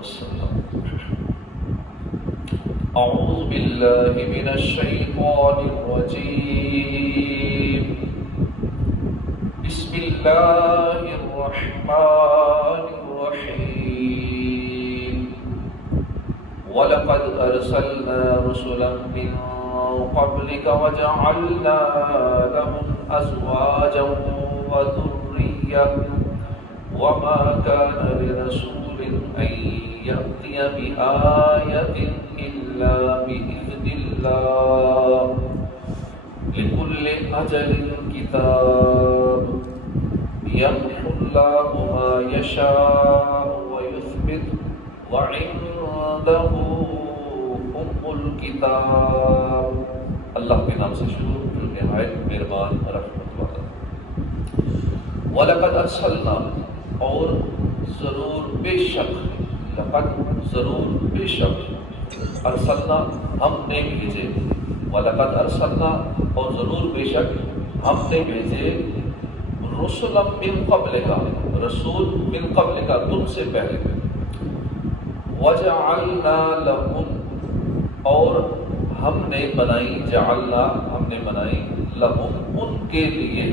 وسلم۔ اعوذ باللہ من الشیطان الرجیم، بسم اللہ الرحمن الرحیم۔ وَلَقَدْ أَرْسَلْنَا رُسُلًا مِّن قَبْلِكَ وَجَعَلْنَا لَهُمْ أَزْوَاجًا وَذُرِّيَّةً وَمَا كَانَ لِرَسُولٍ أَن يَأْتِيَ بِآيَةٍ إِلَّا بِإِذْنِ اللَّهِ لِكُلِّ أَجَلٍ كِتَابٌ يَمْحُو اللَّهُ مَا يَشَاءُ وَيُثْبِتُ وَعِندَهُ أُمُّ الْكِتَابِ۔ اللہ کے نام سے شروع جو نہایت مہربان رحمت والا۔ وَلَقَدْ أَرْسَلْنَا، اور ضرور بے شک، لقد ضرور بے شک، ارسلنا ہم نے بھیجے، وَلَقَدْ أَرْسَلْنَا اور ضرور بے شک ہم نے بھیجے، رُسُلًا مِّن قَبْلِكَ رسول من قبلک تم سے پہلے، وَجَعَلْنَا لَهُمْ اور ہم نے بنائی، جعلنا ہم نے بنائی، لَهُمْ ان کے لیے،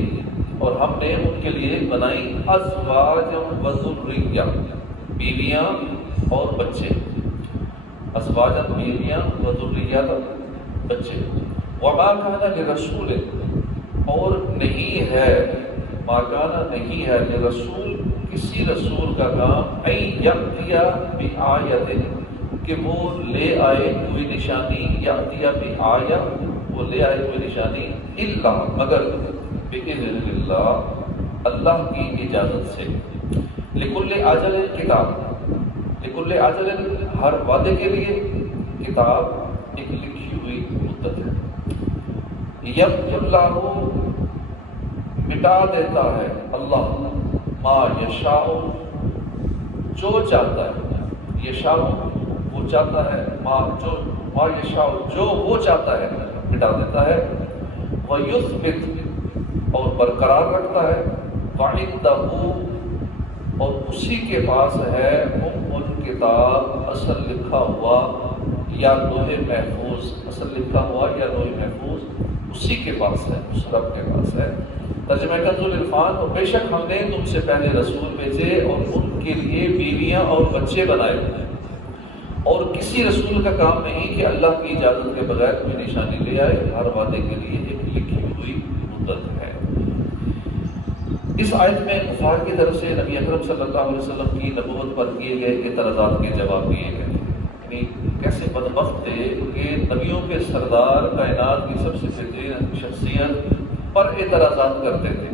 اور ہم نے ان کے لیے بنائی، ازواجا وذریہ بیویاں اور بچے، ازواجا بیویاں وذریہ بچے، وما کان لرسول اور نہیں ہے، ما کان نہیں ہے لرسول کسی رسول کا کام، ان یأتی بآیۃ کہ وہ لے آئے کوئی نشانی، یأتی بآیہ وہ لے آئے کوئی نشانی، الا مگر بإذن اللہ اللہ کی اجازت سے، لکل اجل کتاب، لکل اجل ہر وعدے کے لیے کتاب ایک لکھی ہوئی مدت ہے، یمحو اللہ مٹا دیتا ہے اللہ، ما یشاء جو چاہتا ہے، یشاء وہ چاہتا ہے، ما یشاء جو وہ چاہتا ہے مٹا دیتا ہے، ویثبت اور برقرار رکھتا ہے، وعندہ اور اسی کے پاس ہے ام الکتاب اصل لکھا ہوا یا لوح محفوظ، اصل لکھا ہوا یا لوح محفوظ اسی کے پاس ہے، اس رب کے پاس ہے۔ ترجمہ کنز العرفان، اور بے شک ہم نے تم سے پہلے رسول بھیجے اور ان کے لیے بیویاں اور بچے بنائے، اور کسی رسول کا کام نہیں کہ اللہ کی اجازت کے بغیر کوئی نشانی لے آئے، ہر وعدے کے لیے ایک لکھی ہوئی مدت ہے۔ اس آیت میں کفار کی طرف سے نبی اکرم صلی اللہ علیہ وسلم کی نبوت پر کیے گئے اعتراضات کے جواب دیے گئے، یعنی کیسے بدبخت تھے کہ نبیوں کے سردار، کائنات کی سب سے بہترین شخصیت پر اعتراضات کرتے تھے،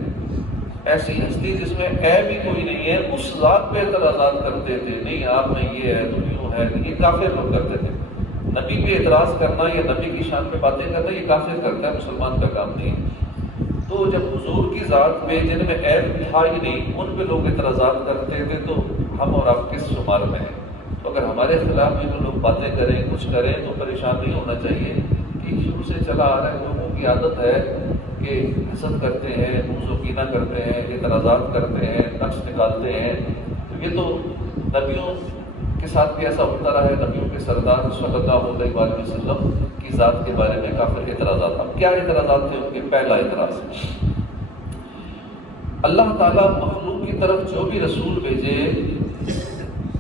ایسی ہستی جس میں عیب ہی کوئی نہیں ہے اس ذات پہ اعتراضات کرتے تھے، نہیں آپ میں یہ ہے تو یوں ہے، یہ کافر لوگ کرتے تھے۔ نبی پہ اعتراض کرنا یا نبی کی شان پہ باتیں کرنا یہ کافر کرتا ہے، مسلمان کا کام نہیں۔ تو جب حضور کی ذات پہ جن میں عیب تھا ہی نہیں ان پہ لوگ اعتراضات کرتے تھے، تو ہم اور آپ کس شمار میں ہیں؟ تو اگر ہمارے خلاف بھی جو لوگ باتیں کریں، کچھ کریں، تو پریشان نہیں ہونا چاہیے کہ شروع سے چلا آ رہا ہے، لوگوں کی عادت ہے کہ حسد کرتے ہیں، بغض و کینہ کرتے ہیں، اعتراضات کرتے ہیں، نقص نکالتے ہیں، تو یہ تو نبیوں کے ساتھ بھی ایسا ہوتا رہا ہے۔ نبیوں کے سردار صلی اللہ علیہ وآلہ وسلم کی ذات کے بارے میں کافر اعتراضات۔ اب کیا اعتراضات تھے ان کے؟ پہلا اعتراض، اللہ تعالیٰ مخلوق کی طرف جو بھی رسول بھیجے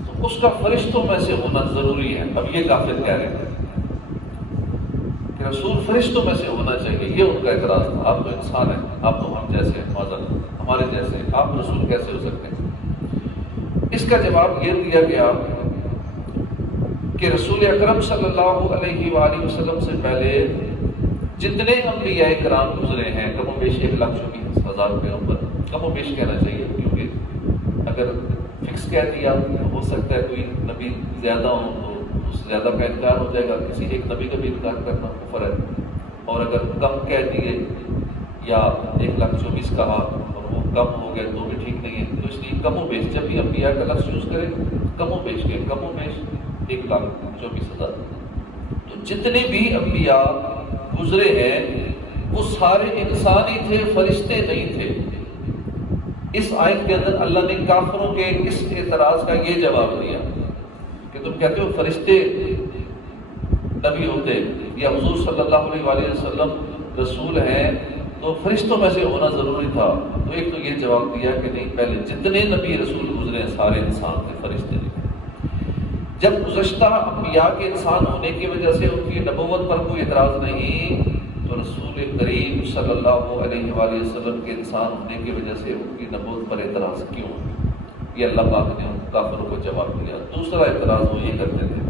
تو اس کا فرشتوں میں سے ہونا ضروری ہے۔ اب یہ کافر کہہ رہے ہیں کہ رسول فرشتوں میں سے ہونا چاہیے، یہ ان کا اعتراض تھا۔ آپ تو انسان ہیں، آپ تو ہم جیسے ہیں، معذرت ہمارے جیسے، آپ رسول کیسے ہو سکتے ہیں؟ اس کا جواب یہ دیا گیا کہ رسول اکرم صلی اللہ علیہ وآلہ وسلم سے پہلے جتنے انبیاء کرام گزرے ہیں، کم و بیش 1,24,000 پیغمبر، کم و بیش کہنا چاہیے، کیونکہ اگر فکس کہہ دیا تو ہو سکتا ہے کوئی نبی زیادہ ہو تو اس سے زیادہ کا انکار ہو جائے گا، کسی ایک نبی کا بھی انکار کرنا کفر ہے، اور اگر کم کہہ دیے یا 1,24,000 کہا اور وہ کم ہو گئے تو بھی ٹھیک نہیں ہے۔ تو اس لیے کم و بیش جب بھی انبیاء کا لفظ یوز کرے کم و بیش کے، کم و بیش 1,24,000۔ تو جتنے بھی انبیاء گزرے ہیں وہ سارے انسان ہی تھے، فرشتے نہیں تھے۔ اس آیت کے اندر اللہ نے کافروں کے اس اعتراض کا یہ جواب دیا کہ تم کہتے ہو فرشتے نبی ہوتے یا حضور صلی اللہ علیہ وآلہ وسلم رسول ہیں تو فرشتوں میں سے ہونا ضروری تھا. تو ایک تو یہ جواب دیا کہ نہیں، پہلے جتنے نبی رسول گزرے ہیں سارے انسان تھے، فرشتے نہیں. جب گزشتہ انبیاء کے انسان ہونے کی وجہ سے ان کی نبوت پر کوئی اعتراض نہیں، تو رسول کریم صلی اللہ علیہ وآلہ وسلم کے انسان ہونے کی وجہ سے ان کی نبوت پر اعتراض کیوں؟ یہ اللہ پاک نے ان کافروں کو جواب دیا. دوسرا اعتراض وہ یہ کرتے تھے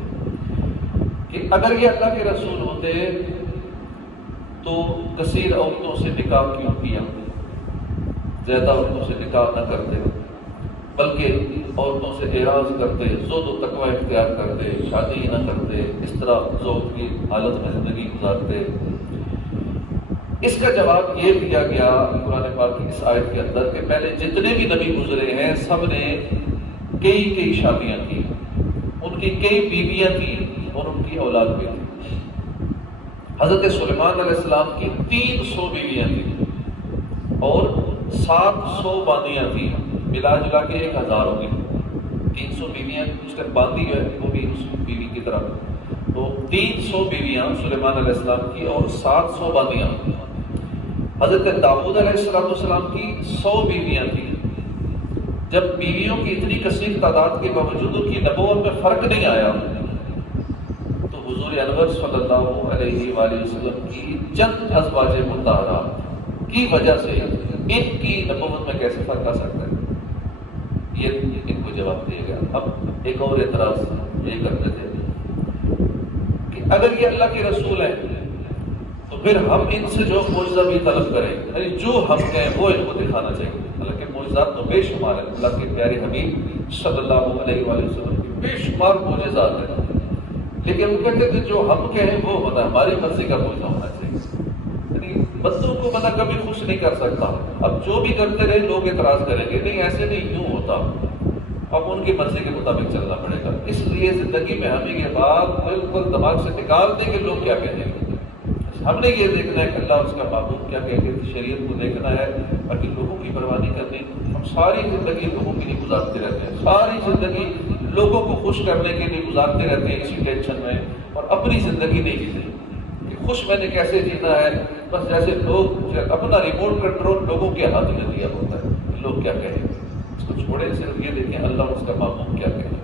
کہ اگر یہ اللہ کے رسول ہوتے تو کثیر عورتوں سے نکاح کیوں کیا؟ زیادہ عورتوں سے نکاح نہ کرتے، بلکہ عورتوں سے اعراض کرتے، زہد و تقوی اختیار کرتے، شادی نہ کرتے، اس طرح زہد کی حالت میں زندگی گزارتے. اس کا جواب یہ دیا گیا قرآن پاک کی اس آیت کے اندر کہ پہلے جتنے بھی نبی گزرے ہیں سب نے کئی شادیاں کی، ان کی کئی بیویاں تھیں اور ان کی اولاد بھی تھی. حضرت سلیمان علیہ السلام کی 300 بیویاں تھیں اور 700 باندیاں تھیں، ملا جلا کے 1000 ہو گئی. 300 بیویاں اس کے باندی جو ہے وہ بھی اس بیوی کی طرح، تو 300 بیویاں سلیمان علیہ السلام کی اور 700 باندیاں. حضرت داؤد علیہ السلام کی 100 بیویاں تھیں. جب بیویوں کی اتنی کثیر تعداد کے باوجود ان کی نبوت میں فرق نہیں آیا تو حضور انور صلی اللہ علیہ وآلہ وسلم کی چند ازواج مطہرات کی وجہ سے ان کی نبوت میں کیسے فرق آ سکتا ہے؟ یہ ان کو جواب دیا گیا. اب ایک اور اعتراض یہ کرتے تھے کہ اگر یہ اللہ کے رسول ہیں تو پھر ہم ان سے جو معجزہ بھی طلب کریں، یعنی جو ہم کہیں وہ ان کو دکھانا چاہیے. حالانکہ معجزات تو بے شمار ہیں، اللہ کے پیارے حبیب صلی اللہ علیہ وآلہ وسلم کی بے شمار معجزات ہیں، لیکن وہ کہتے تھے جو ہم کہیں وہ ہوتا، ہماری مرضی کا معجزہ ہونا چاہیے. یعنی بندوں کو بندہ کبھی خوش نہیں کر سکتا. اب جو بھی کرتے رہے لوگ اعتراض کریں گے، نہیں ایسے نہیں، یوں ہوتا، اب ان کی مرضی کے مطابق چلنا پڑے گا. اس لیے زندگی میں ہمیں یہ بات بالکل دماغ سے نکال دیں کہ لوگ کیا کہیں گے. ہم نے یہ دیکھنا ہے کہ اللہ اس کا معبود کیا کہے گا، شریعت کو دیکھنا ہے، باقی لوگوں کی پرواہ نہیں کرنی. ہم ساری زندگی لوگوں کے لیے گزارتے رہتے ہیں، ساری زندگی لوگوں کو خوش کرنے کے لیے گزارتے رہتے ہیں اسی ٹینشن میں، اور اپنی زندگی نہیں جیتے کہ خوش میں نے کیسے جینا ہے. بس جیسے لوگ اپنا ریموٹ کنٹرول لوگوں کے ہاتھ میں دیا ہوتا ہے، لوگ کیا کہیں گے اس کو چھوڑیں، صرف یہ دیکھیں اللہ اس کا معبود کیا کہے گا.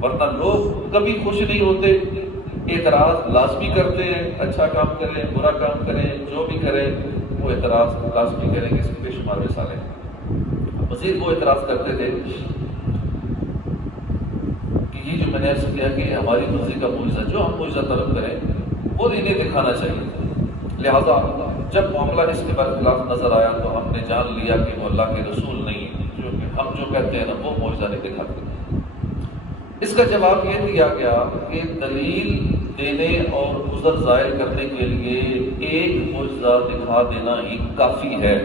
ورنہ لوگ کبھی خوش نہیں ہوتے، اعتراض لازمی کرتے ہیں. اچھا کام کریں، برا کام کریں، جو بھی کریں وہ اعتراض لازمی کریں گے. اس کے بے شمار مثالیں. مزید وہ اعتراض کرتے تھے کہ یہ جو میں نے عرض کیا کہ ہماری مرضی کا معجزہ، جو ہم معجزہ طلب کریں وہ انہیں دکھانا چاہیے. لہذا جب معاملہ اس کے خلاف نظر آیا تو ہم نے جان لیا کہ وہ اللہ کے رسول نہیں، جو کہ ہم جو کہتے ہیں نا وہ معجزہ نہیں دکھاتے. اس کا جواب یہ دیا گیا کہ دلیل دینے اور عذر ظاہر کرنے کے لیے ایک معجزہ دکھا دینا ہی کافی ہے.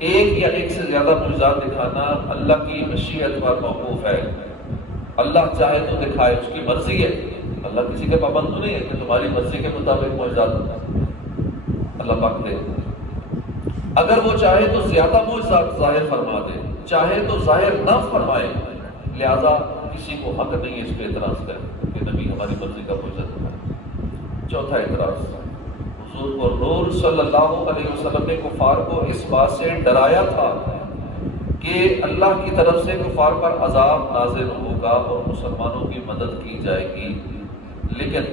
ایک یا ایک سے زیادہ معجزات دکھانا اللہ کی مشیت پر موقوف ہے. اللہ چاہے تو دکھائے، اس کی مرضی ہے. اللہ کسی کے پابند تو نہیں ہے کہ تمہاری مرضی کے مطابق معجزات اللہ پاک دے. اگر وہ چاہے تو زیادہ معجزات ظاہر فرما دے، چاہے تو ظاہر نہ فرمائے. لہذا کسی کو حق نہیں ہے اس پہ اعتراض کرے کہ نبی ہماری مرضی کا معجزہ دکھائے. چوتھا اعتراض، حضور کو نور صلی اللہ علیہ وسلم نے کفار کو اس بات سے ڈرایا تھا کہ اللہ کی طرف سے کفار پر عذاب نازل ہوگا اور مسلمانوں کی مدد کی جائے گی. لیکن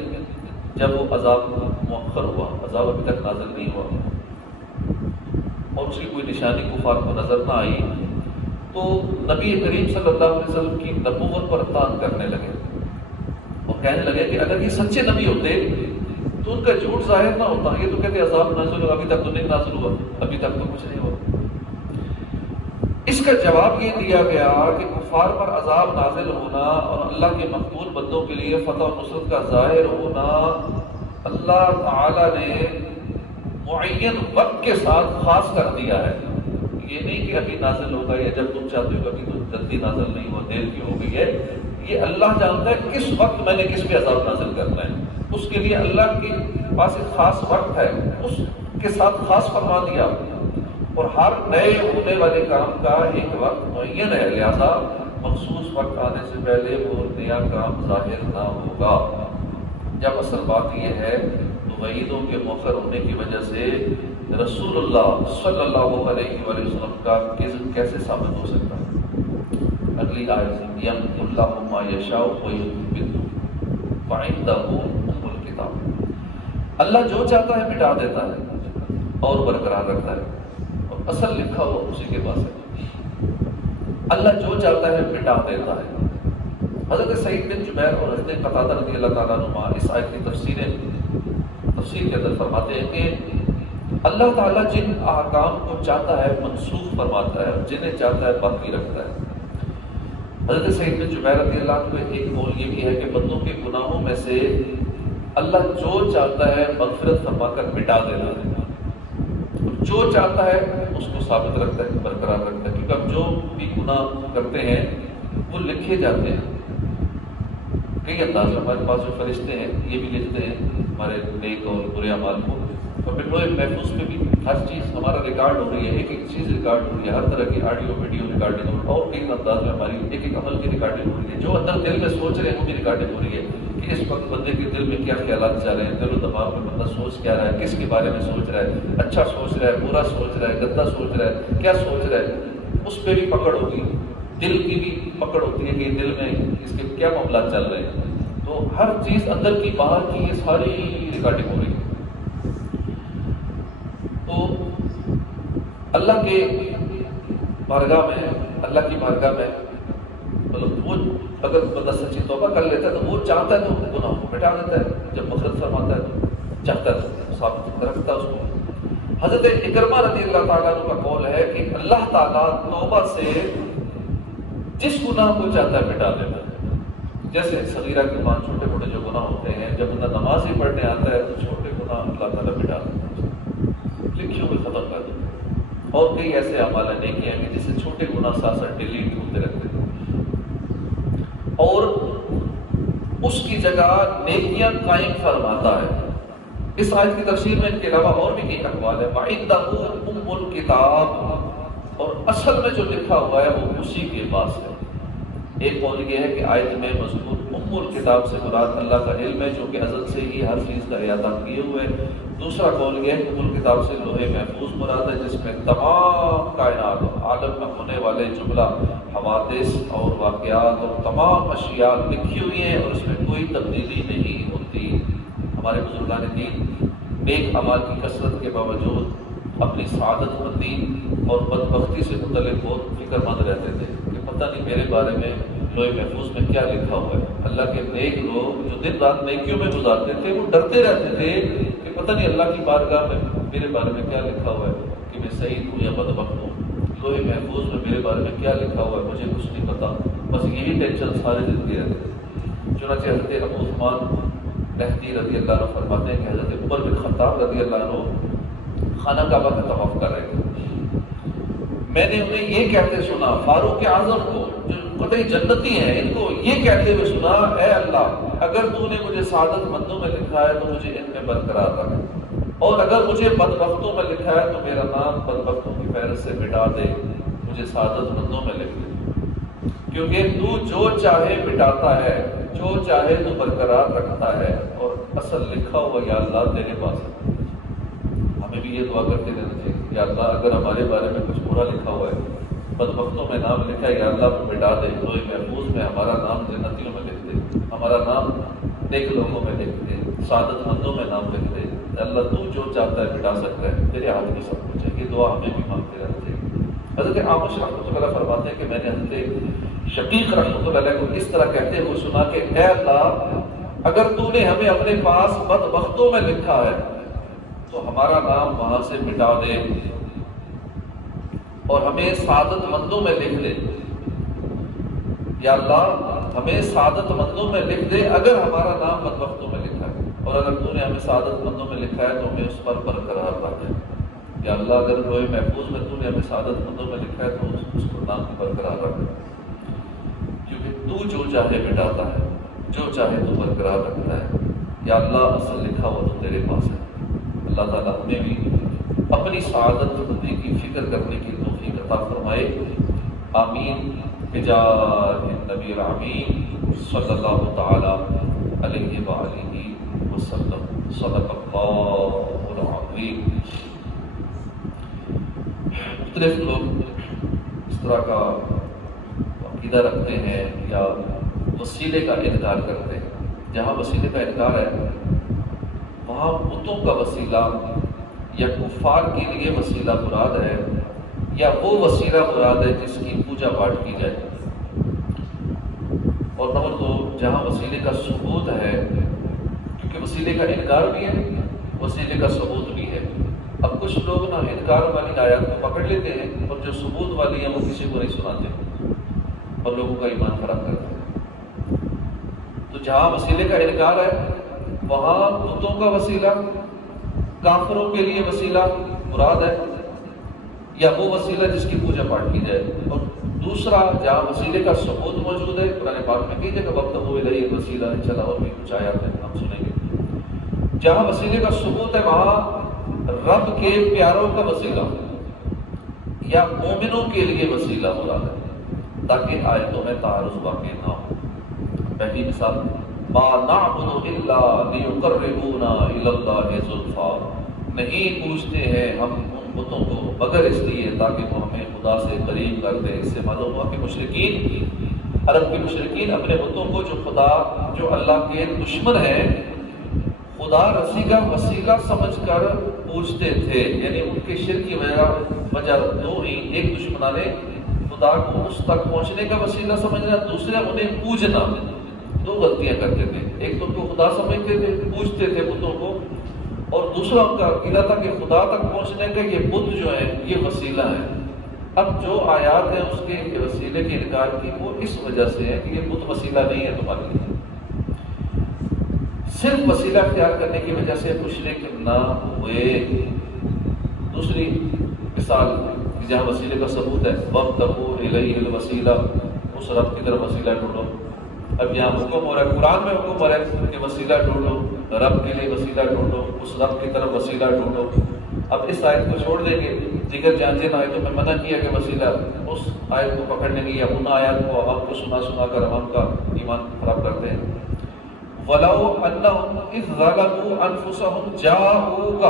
جب وہ عذاب مؤخر ہوا، عذاب ابھی تک نازل نہیں ہوا اور اس کی کوئی نشانی کفار کو نظر نہ آئی، تو نبی کریم صلی اللہ علیہ وسلم کی نبوت پر طعن کرنے لگے اور کہنے لگے کہ اگر یہ سچے نبی ہوتے تو ان کا جھوٹ ظاہر نہ ہوتا. یہ تو کہتے عذاب نازل ہوا، ابھی تک تو نہیں نازل ہوا، ابھی تک تو کچھ نہیں ہوا. اس کا جواب یہ دیا گیا کہ کفار پر عذاب نازل ہونا اور اللہ کے مقبول بندوں کے لیے فتح و نصرت کا ظاہر ہونا اللہ تعالی نے معین وقت کے ساتھ خاص کر دیا ہے. یہ نہیں کہ ابھی نازل ہوگا یا جب تم چاہتے ہو، ابھی تو جلدی نازل نہیں ہوا، دیر کیوں ہو گئی ہے. یہ اللہ جانتا ہے کس وقت میں نے کس پہ عذاب نازل کرنا ہے. اس کے لیے اللہ کے پاس ایک خاص وقت ہے، اس کے ساتھ خاص فرما دیا. اور ہر نئے ہونے والے کام کا ایک وقت معین ہے. لہذا مخصوص وقت آنے سے پہلے وہ نیا کام ظاہر نہ ہوگا۔ جب اصل بات یہ ہے تو وعیدوں کے مؤخر ہونے کی وجہ سے رسول اللہ صلی اللہ علیہ وآلہ وسلم کا کذب کیسے ثابت ہو سکتا ہے؟ اگلی آیت یمحو اللہ ما یشاء ویثبت وعنده ام الکتاب، اللہ جو چاہتا ہے مٹا دیتا ہے اور برقرار رکھتا ہے، اور اصل لکھا ہوا اسی کے پاس ہے۔ اللہ جو چاہتا ہے مٹا دیتا ہے۔ حضرت سعید بن جبیر اور حضرت قتادہ رضی اللہ تعالیٰ عنہما اس آیت کی تفسیر کے اندر فرماتے ہیں کہ اللہ تعالیٰ جن احکام کو چاہتا ہے منسوخ فرماتا ہے اور جنہیں چاہتا ہے باقی رکھتا ہے۔ حضرت سعید بن جبیر رضی اللہ عنہ کا ایک قول یہ بھی ہے کہ بندوں کے گناہوں میں سے اللہ جو چاہتا ہے مغفرت فرما کر مٹا دیتا ہے، جو چاہتا ہے اس کو ثابت رکھتا ہے، برقرار رکھتا ہے، کیونکہ ہم جو بھی گناہ کرتے ہیں وہ لکھے جاتے ہیں۔ کئی انداز ہمارے پاس جو فرشتے ہیں یہ بھی لکھتے ہیں ہمارے نیک اور برے اعمال کو، اور پھر لوہے محفوظ میں بھی ہر چیز ہمارا ریکارڈ ہو رہی ہے، ایک ایک چیز ریکارڈ ہو رہی ہے، ہر طرح کی آڈیو ویڈیو ریکارڈنگ، اور کئی انداز میں ہماری ایک ایک عمل کی ریکارڈنگ ہو رہی ہے، جو اندر دل میں سوچ رہے ہیں وہ بھی ریکارڈنگ ہو رہی ہے کہ اس وقت بندے کے دل میں کیا خیالات جا رہے ہیں، دل و دماغ میں بندہ سوچ کیا رہا ہے، کس کے بارے میں سوچ رہا ہے، اچھا سوچ رہا ہے، برا سوچ رہا ہے، گندا سوچ رہا ہے، کیا سوچ رہا ہے، اس پہ بھی پکڑ ہوگی، دل کی بھی پکڑ ہوتی ہے کہ دل میں اس کے کیا معاملات چل رہے ہیں، تو ہر چیز اندر کی باہر کی یہ ساری ریکارڈنگ ہو رہی ہے۔ تو اللہ کے بارگاہ میں، اللہ کی بارگاہ میں مطلب وہ اگر بندہ سچی توبہ کر لیتا ہے تو وہ چاہتا ہے تو گناہ کو مٹا دیتا ہے، جب مغفرت فرماتا ہے تو چاہتا ہے ثابت رکھتا ہے اس کو۔ حضرت اکرمہ رضی اللہ تعالیٰ عنہ کا قول ہے کہ اللہ تعالیٰ توبہ سے جس گناہ کو چاہتا ہے مٹا دیتا ہے، جیسے صغیرہ گناہ، چھوٹے موٹے جو گناہ ہوتے ہیں، جب بندہ نماز ہی پڑھنے آتا ہے تو چھوٹے گناہ اللہ تعالیٰ مٹا دیتا ہے، لکھے ہوئے ختم کر دیتا ہے، اور کئی ایسے اعمال نیکیاں ہیں جسے چھوٹے گناہ ساتھ ساتھ ڈیلیٹ ہوتے رہتے ہیں، اور اس کی جگہ نیکیاں قائم فرماتا ہے۔ اس آیت کی تفسیر میں ان کے علاوہ اور بھی کئی اقوال ہے۔ وَعِندَهُ أُمُّ الْكِتَابِ، اور اصل میں جو لکھا ہوا ہے وہ اسی کے پاس ہے۔ ایک قول یہ ہے کہ آیت میں مذکور ام الکتاب سے مراد اللہ کا علم ہے جو کہ ازل سے ہی ہر چیز کا احاطہ کیے ہوئے۔ دوسرا قول یہ ہے کہ ام الکتاب سے لوح محفوظ مراد ہے جس میں تمام کائنات عالم میں ہونے والے جملہ حوادث اور واقعات اور تمام اشیاء لکھی ہوئی ہیں اور اس میں کوئی تبدیلی نہیں ہوتی۔ ہمارے بزرگان دین نیک اعمال کی کثرت کے باوجود اپنی سعادت مندی اور بدبختی سے متعلق بہت فکر مند رہتے تھے کہ پتہ نہیں میرے بارے میں لوح محفوظ میں کیا لکھا ہوا ہے۔ اللہ کے نیک لوگ جو دن رات نیکیوں میں گزارتے تھے وہ ڈرتے رہتے تھے کہ پتہ نہیں اللہ کی بارگاہ میں میرے بارے میں کیا لکھا ہوا ہے، کہ میں سعید ہوں یا بدبخت ہوں، لوح محفوظ میں میرے بارے میں کیا لکھا ہوا ہے مجھے کچھ نہیں پتا، بس یہی ٹینشن سارے زندگی رہتے تھے۔ چنانچہ حضرت ابو عثمان نہدی رضی اللہ عنہ فرماتے ہیں کہ حضرت عمر بن خطاب رضی اللہ عنہ خانہ کعبہ کا طواف کر رہے تھے، میں نے انہیں یہ کہتے سنا، فاروق اعظم کو جو قطعی جنتی ہیں ان کو یہ کہتے ہوئے سنا، اے اللہ اگر تو نے مجھے سعادت مندوں میں لکھا ہے تو مجھے ان میں برقرار رکھ، اور اگر مجھے بدبختوں میں لکھا ہے تو میرا نام بدبختوں کی فہرست سے مٹا دے، مجھے سعادت مندوں میں لکھ دے، کیونکہ تو جو چاہے مٹاتا ہے، جو چاہے تو برقرار رکھتا ہے، اور اصل لکھا ہوا یا اللہ تیرے پاس ہے۔ ہمیں بھی یہ دعا کرتے رہنا چاہیے کہ یا اللہ اگر ہمارے بارے میں کچھ برا لکھا ہوا ہے، بدبختوں میں نام لکھا ہے، یا اللہ مٹا دے، لوح محفوظ میں ہمارا نام جنتیوں میں لکھ دے، ہمارا نام نیک لوگوں میں لکھ دے، سعادت مندوں میں نام لکھ دے، اللہ تو جو چاہتا ہے مٹا سکتا ہے، تیرے ہاتھ میں سب کچھ ہے۔ یہ دعا ہمیں بھی مانگتے رہنا چاہیے۔ حضرت عامش رحمۃ اللہ علیہ فرماتے ہیں کہ میں نے حضرت شقیق رحمۃ اللہ علیہ کو اس طرح کہتے ہوئے سنا کہ اے اللہ اگر تو نے ہمیں اپنے پاس بدبختوں میں لکھا ہے تو ہمارا نام وہاں سے مٹا دے اور ہمیں سعادت مندوں میں لکھ دے، یا اللہ ہمیں سعادت مندوں میں لکھ دے اگر ہمارا نام بدبختوں میں لکھا ہے، اور اگر تو نے ہمیں سعادت مندوں میں لکھا ہے تو ہمیں اس پر برقرار رکھ دے، یا اللہ اگر لوح محفوظ میں تو نے ہمیں سعادت مندوں میں لکھا ہے تو اس پر نام کو برقرار رکھ دے، کیونکہ تو جو چاہے مٹاتا ہے، جو چاہے تو برقرار رکھتا ہے، یا اللہ اصل لکھا ہوا تو تیرے پاس ہے۔ اللہ تعالیٰ ہمیں بھی اپنی سعادت مندی کی فکر کرنے کی توفیق عطا فرمائے، آمین۔ بجاہ النبی الامین صلی اللہ تعالی علیہ وآلہ وسلم. صدق اللہ العظیم. مختلف لوگ اس طرح کا عقیدہ رکھتے ہیں یا وسیلے کا انکار کرتے ہیں. جہاں وسیلے کا انکار ہے وہاں بتوں کا وسیلہ یا کفار کے لیے وسیلہ مراد ہے یا وہ وسیلہ مراد ہے جس کی پوجا پاٹ کی جائے. اور نمبر 2 جہاں وسیلے کا ثبوت ہے، کیونکہ وسیلے کا انکار بھی ہے وسیلے کا ثبوت بھی ہے. اب کچھ لوگ نا انکار والی آیات کو پکڑ لیتے ہیں اور جو ثبوت والی ہیں وہ کسی کو نہیں سناتے اور لوگوں کا ایمان خراب کرتے ہیں. تو جہاں وسیلے کا انکار ہے وہاں بتوں کا وسیلہ، کافروں کے لیے وسیلہ مراد ہے یا وہ وسیلہ جس کی پوجا پاٹ کی جائے. اور دوسرا جہاں وسیلے کا ثبوت موجود ہے، قرآن پاک میں کئی جگہ وابتغوا الیہ الوسیلہ چلا اور بھی کچھ آیات ہیں ہم سنیں گے. جہاں وسیلے کا ثبوت ہے وہاں رب کے پیاروں کا وسیلہ یا مومنوں کے لیے وسیلہ مراد ہے تاکہ آیتوں میں تعارض واقع نہ ہو. پہلی مثال ما نعبد الا لیقربونا الی اللہ زلفا، نہیں پوچھتے ہیں ہم ان بتوں کو مگر اس لیے تاکہ وہ ہمیں خدا سے قریب کر دے. اس سے معلوم ہوا کہ مشرکین، عرب کے مشرکین اپنے بتوں کو جو اللہ کے دشمن ہیں خدا رسی کا وسیلہ سمجھ کر پوچھتے تھے. یعنی ان کے شرک کی وجہ دو ہی، ایک دشمنانے خدا کو اس تک پہنچنے کا وسیلہ سمجھنا، دوسرا انہیں پوجنا. دو غلطیاں کرتے تھے، ایک تو ان کو خدا سمجھتے تھے پوچھتے تھے بتوں کو، اور دوسرا ان کا عقیدہ تھا کہ خدا تک پہنچنے کا یہ بت جو ہے یہ وسیلہ ہے. اب جو آیات ہیں اس کے وسیلے کے انکار کی وہ اس وجہ سے ہے کہ یہ بت وسیلہ نہیں ہے تمہارے لیے. صرف وسیلہ اختیار کرنے کی وجہ سے مشرک نہ ہوئے. دوسری مثال جہاں وسیلے کا ثبوت ہے وابتغوا الیہ الوسیلہ، اس رب کی طرف وسیلہ ڈھونڈو. اب یہاں حکم ہو رہا ہے، قرآن میں حکم ہو رہا ہے کہ وسیلہ ڈھونڈو، رب کے لیے وسیلہ ڈھونڈو، اس رب کی طرف وسیلہ ڈھونڈو. اب اس آیت کو چھوڑ دیں گے، دیگر جن آیتوں میں منع کیا کہ وسیلہ، اس آیت کو پکڑنے کی یا ان آیات کو عوام کو سنا کر عوام کا ایمان خراب کرتے ہیں. وَلَوْ أَنَّهُمْ إِذْ ظَلَمُوا أَنفُسَهُمْ جَاءُوكَ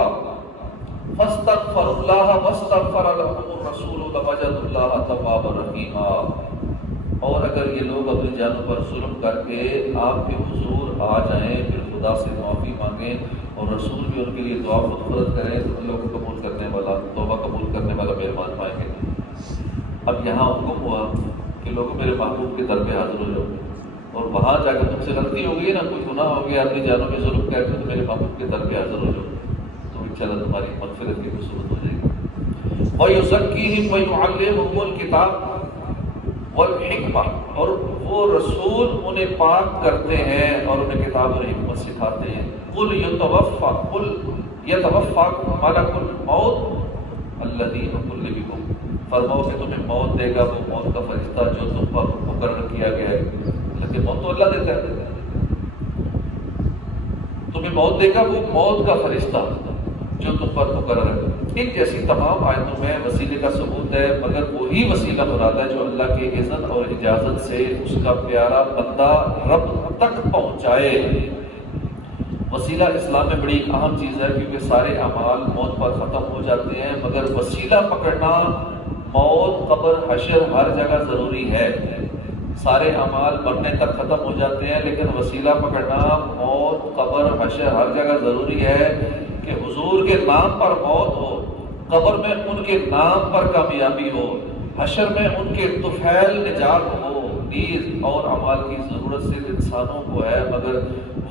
فَاسْتَغْفَرُوا اللَّهَ وَاسْتَغْفَرَ لَهُمُ الرَّسُولُ لَوَجَدُوا اللَّهَ تَوَّابًا رَحِيمًا. اور اگر یہ لوگ اپنی جانوں پر ظلم کر کے آپ کے حضور آ جائیں، پھر خدا سے معافی مانگیں اور رسول بھی ان کے لیے دعا مغفرت کریں تو اللہ کو قبول کرنے والا، توبہ قبول کرنے والا مہربان پائیں گے. اب یہاں حکم ہوا کہ لوگوں میرے محبوب کے در پہ حاضر ہو جاؤ، اور وہاں جا کے تم سے غلطی ہو گئی نا، کوئی گناہ ہو گیا، اپنی جانوں میں ظلم کر کے تو میرے محبوب کے در پہ حاضر ہو جاؤ تو انشاءاللہ تمہاری مغفرت کی وصولت ہو جائے گی. وَيُزَكِّيهِمْ وَيُعَلِّمُهُمُ الْكِتَابَ وَالْحِكْمَةَ، اور وہ رسول انہیں پاک کرتے ہیں اور انہیں کتاب اور حکمت سکھاتے ہیں. قُلْ يَتَوَفَّاكُمْ مَلَكُ الْمَوْتِ الَّذِي وُكِّلَ بِكُمْ، فرماؤ کہ تمہیں موت دے گا وہ موت کا فرشتہ جو تم پر مقرر کیا گیا ہے. لیکن موت تو اللہ دیتا ہے، تمہیں موت دے گا وہ موت کا فرشتہ جو تم پر مقرر ہے. ان جیسی تمام آیتوں میں وسیلے کا ثبوت ہے، مگر وہی وسیلہ مراد ہے جو اللہ کی اذن اور اجازت سے اس کا پیارا بندہ رب تک پہنچائے. وسیلہ اسلام میں بڑی اہم چیز ہے کیونکہ سارے اعمال موت پر ختم ہو جاتے ہیں، مگر وسیلہ پکڑنا موت، قبر، حشر ہر جگہ ضروری ہے. سارے اعمال مرنے تک ختم ہو جاتے ہیں لیکن وسیلہ پکڑنا موت، قبر، حشر ہر جگہ ضروری ہے کہ حضور کے نام پر موت ہو، قبر میں ان کے نام پر کامیابی ہو، حشر میں ان کے طفیل نجات ہو. نیز اور اعمال کی ضرورت صرف انسانوں کو ہے مگر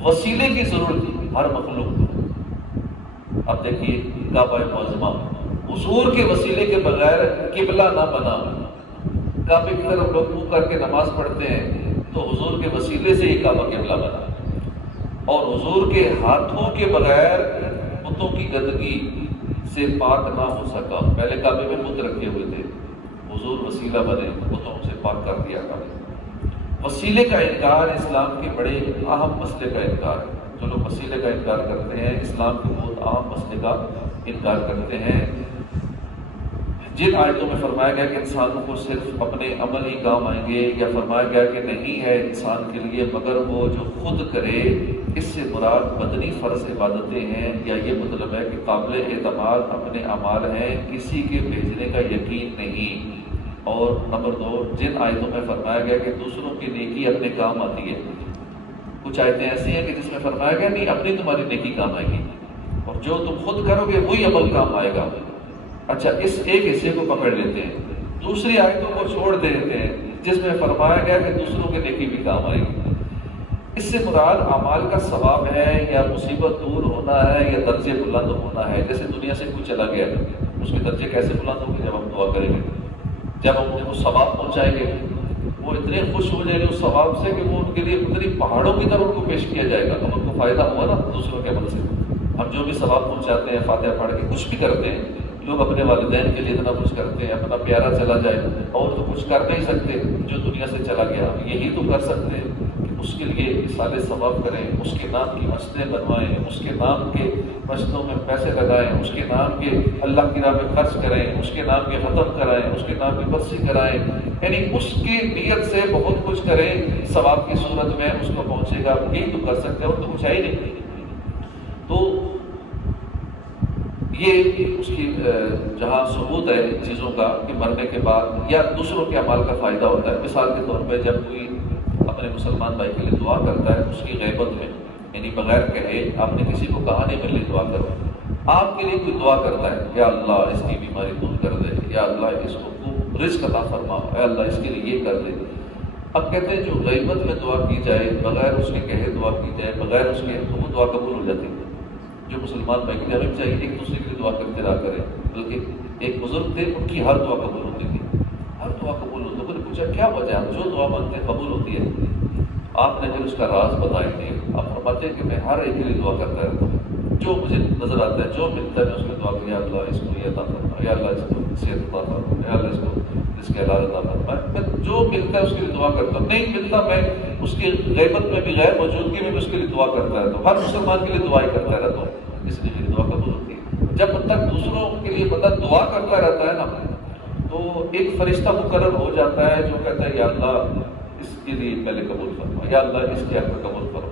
وسیلے کی ضرورت ہر مخلوق کو. اب دیکھیے کعبہ معظمہ حضور کے وسیلے کے بغیر قبلہ نہ بنا. کعبے کی طرف لوگ منہ کر کے نماز پڑھتے ہیں تو حضور کے وسیلے سے ہی کعبہ قبلہ بنا، اور حضور کے ہاتھوں کے بغیر بتوں کی گندگی سے پاک نہ ہو سکا. پہلے کعبے میں بت رکھے ہوئے تھے، حضور وسیلہ بنے، بتوں سے پاک کر دیا کعبہ. وسیلے کا انکار اسلام کے بڑے اہم مسئلے کا انکار ہے. جو لوگ وسیلے کا انکار کرتے ہیں اسلام کے بہت اہم مسئلے کا انکار کرتے ہیں. جن آیتوں میں فرمایا گیا کہ انسانوں کو صرف اپنے عمل ہی کام آئیں گے، یا فرمایا گیا کہ نہیں ہے انسان کے لیے مگر وہ جو خود کرے، اس سے مراد بدنی فرض عبادتیں ہیں، یا یہ مطلب ہے کہ قابل اعتماد اپنے اعمال ہیں، کسی کے بھیجنے کا یقین نہیں۔ اور نمبر 2، جن آیتوں میں فرمایا گیا کہ دوسروں کی نیکی اپنے کام آتی ہے، کچھ آیتیں ایسی ہیں کہ جس میں فرمایا گیا نہیں اپنی تمہاری نیکی کام آئے گی، اور جو تم خود کرو گے وہی عمل کام آئے گا۔ اچھا، اس ایک حصے کو پکڑ لیتے ہیں، دوسری آیتوں کو چھوڑ دیتے ہیں جس میں فرمایا گیا کہ دوسروں کے نیکی بھی کام آئے گی۔ اس سے مراد اعمال کا ثواب ہے، یا مصیبت دور ہونا ہے، یا درجے بلند ہونا ہے۔ جیسے دنیا سے کوئی چلا گیا، اس کے درجے کیسے بلند ہوں گے؟ جب ہم دعا کریں گے، جب ہم ان کو ثواب پہنچائیں گے، وہ اتنے خوش ہو جائیں گے اس ثواب سے کہ وہ ان کے لیے اتنی پہاڑوں کی طرح ان کو پیش کیا جائے گا۔ تو ان کو فائدہ ہوا نا دوسروں کے عمل سے۔ ہم جو بھی ثواب پہنچاتے ہیں، فاتحہ پڑھ کے کچھ بھی کرتے ہیں، لوگ اپنے والدین کے لیے اتنا کچھ کرتے ہیں، اپنا پیارا چلا جائے، اور تو کچھ کر نہیں سکتے جو دنیا سے چلا گیا، یہی تو کر سکتے ہیں کہ اس کے لیے اصالہ ثواب کریں، اس کے نام کی مسجدیں بنوائیں، اس کے نام کے مسجدوں میں پیسے لگائیں، اس کے نام کے اللہ کی راہ میں خرچ کریں، اس کے نام کے ختم کرائیں، اس کے نام کی برسی کرائیں، یعنی اس کی نیت سے بہت کچھ کریں، ثواب کی صورت میں اس کو پہنچے گا، یہی تو کر سکتے ہیں، اور تو کچھ ہے ہی نہیں۔ تو یہ اس کی جہاں ثبوت ہے ان چیزوں کا کہ مرنے کے بعد یا دوسروں کے اعمال کا فائدہ ہوتا ہے۔ مثال کے طور پہ جب کوئی اپنے مسلمان بھائی کے لیے دعا کرتا ہے اس کی غیبت میں، یعنی بغیر کہے، آپ نے کسی کو کہا نہیں میرے لیے دعا کرو، آپ کے لیے کوئی دعا کرتا ہے، یا اللہ اس کی بیماری دور کر دے، یا اللہ اس کو رزق عطا فرما، یا اللہ اس کے لیے یہ کر دے۔ اب کہتے ہیں جو غیبت میں دعا کی جائے، بغیر اس کے کہے دعا کی جائے، بغیر اس کے، تو وہ دعا قبول ہو جاتی ہے۔ جو مسلمان بھائی کے لیے ہمیں چاہیے ایک دوسرے کے لیے دعا کرتے رہا کریں، بلکہ ایک بزرگ تھے ان کی ہر دعا قبول ہوتی تھی، ہر دعا قبول ہوتی۔ انہوں نے پوچھا کیا وجہ ہے؟ جو دعا مانگتے ہیں قبول ہوتی ہے۔ آپ نے پھر اس کا راز بتایا نہیں، آپ فرماتے ہیں کہ میں ہر ایک کے لیے دعا کرتا رہتا ہوں، جو مجھے نظر آتا ہے، جو ملتا ہے میں اس کو دعا کروں، یا اللہ اس کو یہ عطا فرما، یا اللہ اس کو صحت عطا فرما، یا اللہ اس کو اس کے علاج عطا فرما۔ میں جو ملتا ہے اس کے لیے دعا کرتا ہوں، نہیں ملتا میں اس کی غیبت میں بھی، غیر موجودگی میں بھی اس کے لیے دعا کرتا رہتا ہوں، ہر مسلمان کے لیے دعا ہی کرتا رہتا ہوں، اس لیے میری دعا قبول ہوتی ہے۔ جب تک دوسروں کے لیے بندہ دعا کرتا رہتا ہے نا، تو ایک فرشتہ مقرر ہو جاتا ہے جو کہتا ہے یا اللہ اس کے لیے پہلے قبول فرما، یا اللہ اس کے حق میں قبول فرما۔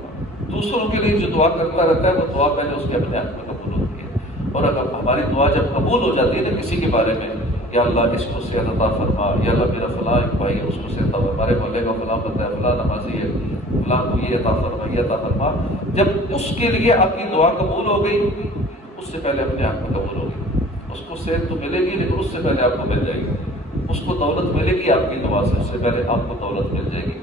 دوسروں کے لیے جو دعا کرتا رہتا ہے وہ دعا پہلے اس کے اپنے حق میں قبول ہوتی ہے۔ اور اگر ہماری دعا جب قبول ہو جاتی ہے نا کسی کے بارے میں، یا اللہ اس کو صحت عطا فرما، یا اللہ میرا فلاں ایک بھائی ہے اس کو صحت عطا فرما، ہمارے محلے کا فلاں بندہ ہے، فلاں نمازی ہے، فلاں کو یہ عطا فرما، یہ عطا فرما۔ جب اس کے لیے آپ کی دعا قبول ہو گئی، اس سے پہلے اپنے حق میں قبول ہوگی۔ اس کو صحت تو ملے گی لیکن اس سے پہلے آپ کو مل جائے گی، اس کو دولت ملے گی آپ کی دعا سے، اس سے پہلے آپ کو دولت مل جائے گی۔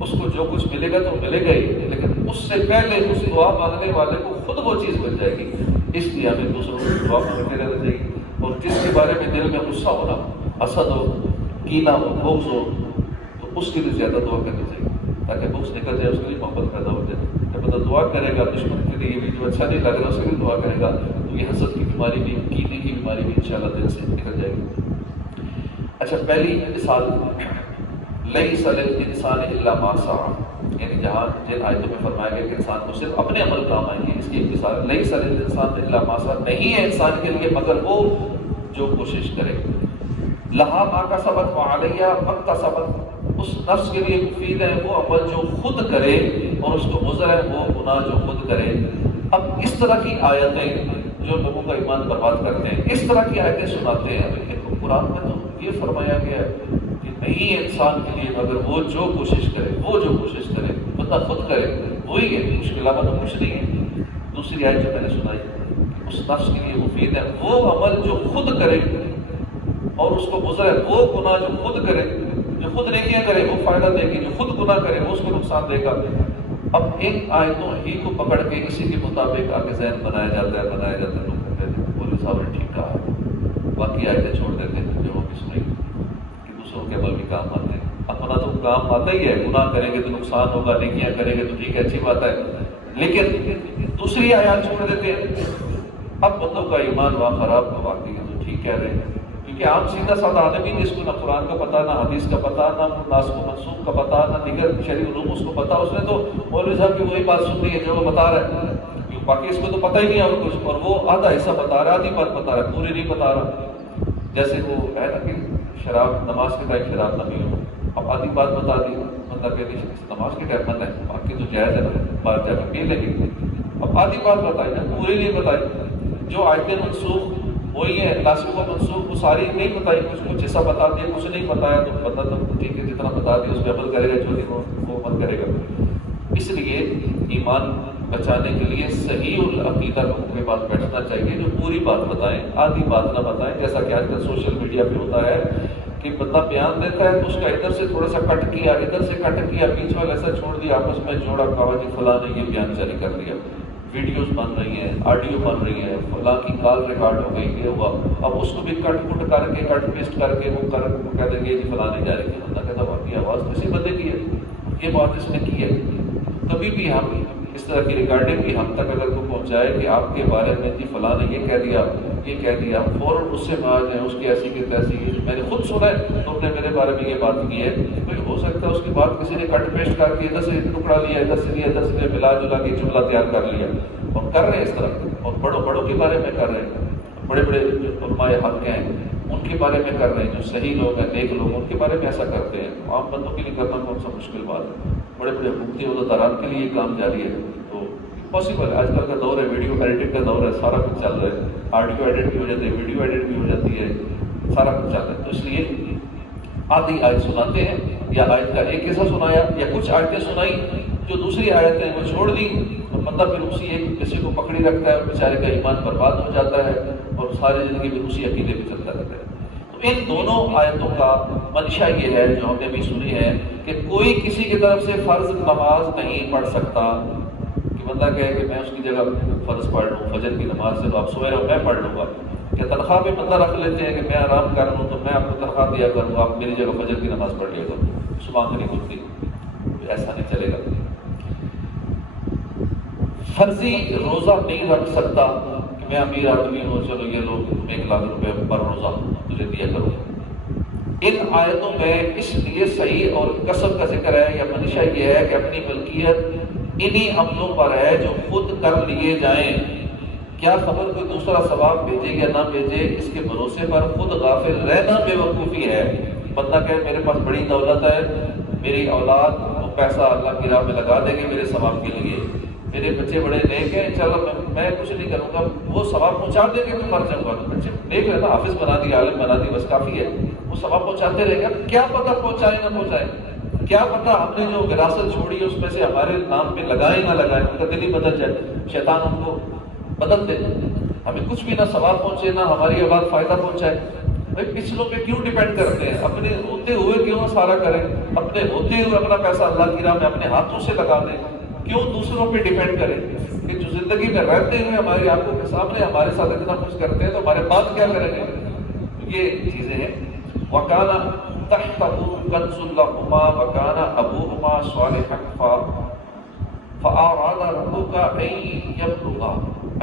اس کو جو کچھ ملے گا تو ملے گا ہی، لیکن اس سے پہلے اس دعا مانگنے والے کو خود وہ چیز مل جائے گی۔ اس لیے ہمیں دوسروں کو دعا مانگتے رہنا چاہیے، اور جس کے بارے میں دل میں غصہ ہونا، حسد ہو، کینہ ہو، بغض ہو، تو اس کے لیے زیادہ دعا کرنی چاہیے تاکہ بغض نکل جائے، اس کے لیے محبت پیدا ہو جائے۔ جب بندہ دعا کرے گا دشمن کے لیے بھی جو اچھا نہیں لگ رہا اس کے لیے دعا کرے گا، تو یہ حسد کی بیماری بھی، کینے کی بیماری بھی انشاءاللہ دل سے نکل جائے گی۔ اچھا، پہلی مثال لیس للانسان الا ما سعى، یعنی جہاں جن آیتوں میں فرمایا گیا کہ انسان کو صرف اپنے عمل کام آئیں گے، اس کی ایک مثال لیس للانسان الا ما سعى، نہیں ہے انسان کے لیے مگر وہ جو کوشش کرے۔ لہا ما کسبت وعلیہا ما اکتسبت، اس نفس کے لیے مفید ہے وہ عمل جو خود کرے، اور اس کو مضر ہے وہ گناہ جو خود کرے۔ اب اس طرح کی آیتیں جو لوگوں کا ایمان برباد کرتے ہیں، اس طرح کی آیتیں سناتے ہیں، لیکن قرآن میں تو یہ فرمایا گیا ہے کہ نہیں ہے انسان کے لیے مگر وہ جو کوشش کرے، وہ جو کوشش کرے، بندہ خود کرے وہی ہے، اس کے علاوہ تو کچھ نہیں ہے۔ دوسری آیت جو میں نے سنائی، اس نفس کے لیے مفید ہے وہ عمل جو خود کرے، اور اس کو مضر ہے وہ گناہ جو خود کرے۔ جو خود نیکیاں کرے وہ فائدہ دے گی، جو خود گناہ کرے وہ اس کو نقصان دے گا۔ اب ان آیتوں ہی کو پکڑ کے اسی کے مطابق آگے ذہن بنایا جاتا ہے، لوگ کہتے ہیں مولوی صاحب نے ٹھیک کہا، باقی آیتیں چھوڑ دیتے ہیں جو بھی سنیں کہ دوسروں کے عمل بھی کام آتے ہیں۔ اپنا تو کام آتا ہی ہے، گناہ کریں گے تو نقصان ہوگا، نیکیاں کریں گے تو ٹھیک ہے، اچھی بات ہے، لیکن دوسری آیات چھوڑ دیتے ہیں۔ اب بندوں کا ایمان وہاں خراب ہوا کہ تو ٹھیک کہہ رہے ہیں، کیونکہ عام سیدھا سادہ آدمی جس کو نہ قرآن کا پتہ، نہ حدیث کا پتہ، نہ ناسخ و منسوخ کا پتہ، نہ دیگر شرعی علوم اس کو پتہ، اس نے تو مولوی صاحب کی وہی بات سننی ہے جو وہ بتا رہا ہے، باقی اس کو تو پتہ ہی نہیں ہے اور کچھ، اور وہ آدھا حصہ بتا رہا ہے، آدھی بات بتا رہا ہے، پوری نہیں بتا رہا۔ جیسے وہ ہے نا کہ شراب نماز کے ٹائم شراب نہ پیو، اب آدھی بات بتا دی، بندہ کہتے ہیں نماز کے ٹائم بند ہے، باقی تو جائز ہے نا، باہر جا کے پی لیں گے، اب آدھی بات بتائی نا، پوری نہیں بتائی، جو آیتیں منسوخ وہی ہے، ناسخ و منسوخ وہ ساری نہیں بتائی، کچھ جیسا بتا دیا، کچھ نہیں بتایا تو بندہ تو ٹھیک ہے جتنا بتا دیا اس پہ عمل کرے گا، جو نہیں وہ عمل کرے گا۔ اس لیے ایمان بچانے کے لیے صحیح العقیدہ لوگوں کے پاس بیٹھنا چاہیے، جو پوری بات بتائیں، آدھی بات نہ بتائیں، جیسا کہ آج کل سوشل میڈیا پہ ہوتا ہے کہ بندہ بیان دیتا ہے تو اس کا ادھر سے تھوڑا سا کٹ کیا، ادھر سے کٹ کیا، بیچ والا ایسا چھوڑ دیا، آپس میں جوڑا کہا جی فلاں نے یہ بیان جاری کر دیا، ویڈیوز بن رہی ہیں، آڈیو بن رہی ہیں، فلاں کی کال ریکارڈ ہو گئی، یہ ہوا، اب اس کو بھی کٹ کٹ کر کے کٹ پیسٹ کر کے وہ کہہ دیں گے جی فلاں نے جاری کیا، بندہ کہتا واقعی آواز کسی بندے کی ہے، یہ بات اس نے کی ہے۔ کبھی بھی ہم اس طرح کی ریکارڈنگ بھی ہم تک اگر کو پہنچائے کہ آپ کے بارے میں جی فلاں نے یہ کہہ دیا، یہ کہہ دیا، فوراً اس سے مان جائیں، اس کی ایسی کی تیسی، میں نے خود سنا ہے تم نے میرے بارے میں یہ بات کی ہے، کوئی ہو سکتا ہے اس کی بات کسی نے کٹ پیسٹ کر کے ادھر سے ٹکڑا لیا، ادھر سے لیا، ادھر سے لیا، ملا جلا کے جملہ تیار کر لیا، اور کر رہے ہیں اس طرح، اور بڑوں کے بارے میں کر رہے ہیں، بڑے علماء حق ہیں ان کے بارے میں کر رہے ہیں، جو صحیح لوگ ہیں، نیک لوگ، ان کے بارے میں ایسا کرتے ہیں، عام بندوں کے لیے کرنا کون سا مشکل بات ہے، بڑے حکومتی عہدیداران کے لیے یہ کام جاری ہے، تو پاسبل ہے۔ آج کل کا دور ہے، ویڈیو ایڈیٹنگ کا دور ہے، سارا کچھ چل رہا ہے، آڈیو ایڈٹ بھی ہو جاتی ہے، ویڈیو ایڈٹ بھی ہو جاتی ہے، سارا کچھ چل رہا ہے، تو اس لیے آدھی آیت سناتے ہیں، یا آیت کا ایک حصہ سنایا، یا کچھ آیتیں سنائی، جو دوسری آیتیں وہ چھوڑ دی، اور بندہ پھر اسی ایک کسی کو پکڑی رکھتا ہے، اور بیچارے کا ایمان برباد ہو جاتا ہے، اور ساری زندگی میں اسی عقیدے پہ چلتا رہتا ہے۔ تو ان دونوں آیتوں کا منشا یہ ہے جو ہم نے بھی سنی ہے کہ کوئی کسی کی طرف سے فرض نماز نہیں پڑھ سکتا، کہ بندہ کہے کہ میں اس کی جگہ فرض پڑھ لوں، فجر کی نماز سے آپ سوئے رہو میں پڑھ لوں گا، کہ تنخواہ بھی بندہ رکھ لیتے ہیں کہ میں آرام کر لوں تو میں آپ کو تنخواہ دیا کروں گا، آپ میری جگہ فجر کی نماز پڑھ لیا کروں، صبح نہیں ہوتی، ایسا نہیں چلے گا۔ فرضی روزہ نہیں رکھ سکتا کہ میں امیر آدمی ہوں، چلو یہ لوگ 1,00,000 روپے پر روزہ تجھے دیا کروں۔ ان آیتوں میں اس لیے صحیح اور کسب کا ذکر ہے یا منشا یہ ہے کہ اپنی ملکیت انہی عملوں پر ہے جو خود کر لیے جائیں، کیا خبر کوئی دوسرا ثواب بھیجے یا نہ بھیجے، اس کے بھروسے پر خود غافل رہنا بے وقوفی ہے۔ بندہ کہے میرے پاس بڑی دولت ہے، میری اولاد وہ پیسہ اللہ کی راہ میں لگا دے گی میرے ثواب کے لیے، میرے بچے بڑے نیک ہیں، چلو میں کچھ نہیں کروں گا، وہ ثواب پہنچا دیں گے، میں مر جاؤں گا، بچے نیک ہے نا، حافظ بنا دی، عالم بنا دی، بس کافی ہے، وہ ثواب پہنچاتے رہیں گے، کیا پتہ پہنچائے نہ پہنچائے، کیا پتہ ہم نے جو وراثت چھوڑی ہے اس میں سے ہمارے نام پہ لگائے نہ لگائے، ان کا دل ہی بدل جائے، شیطان ان کو بدل دے، ہمیں کچھ بھی نہ ثواب پہنچے نہ ہماری اولاد فائدہ پہنچائے۔ بھائی پچھلوں پہ کیوں ڈیپینڈ کرتے ہیں، اپنے ہوتے ہوئے کیوں سارا کریں، اپنے ہوتے ہوئے اپنا پیسہ اللہ کی راہ میں اپنے ہاتھوں سے لگا دیں، کیوں دوسروں پہ ڈیپینڈ کریں، کہ جو زندگی میں رہتے ہوئے ہماری آنکھوں کے سامنے ہمارے ساتھ اتنا کچھ کرتے ہیں تو ہمارے بعد کیا کریں گے، یہ چیزیں ہیں۔ وَكَانَ تَحْتَهُ كَنْزٌ لَهُمَا وَكَانَ أَبُوهُمَا صَالِحًا فَأَرَادَ رَبُّكَ أَن يَبْلُغَا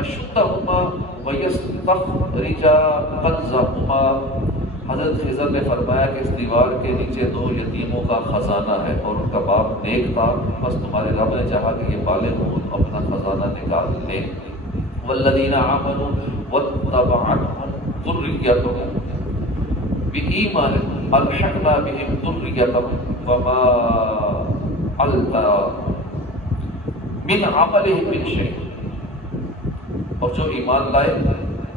أَشُدَّهُمَا وَيَسْتَخْرِجَا كَنْزَهُمَا۔ حضرت خضر نے فرمایا کہ اس دیوار کے نیچے 2 یتیموں کا خزانہ ہے اور ان کا باپ نیک تھا، بس تمہارے رب نے چاہا کہ یہ بالغ ہوں اپنا خزانہ نکال لیں۔ والذین آمنوا واتبعتهم ذریتهم بإیمان الحقنا بهم ذریتهم وما ألتنا من عملهم من شیء۔ اور جو ایمان لائے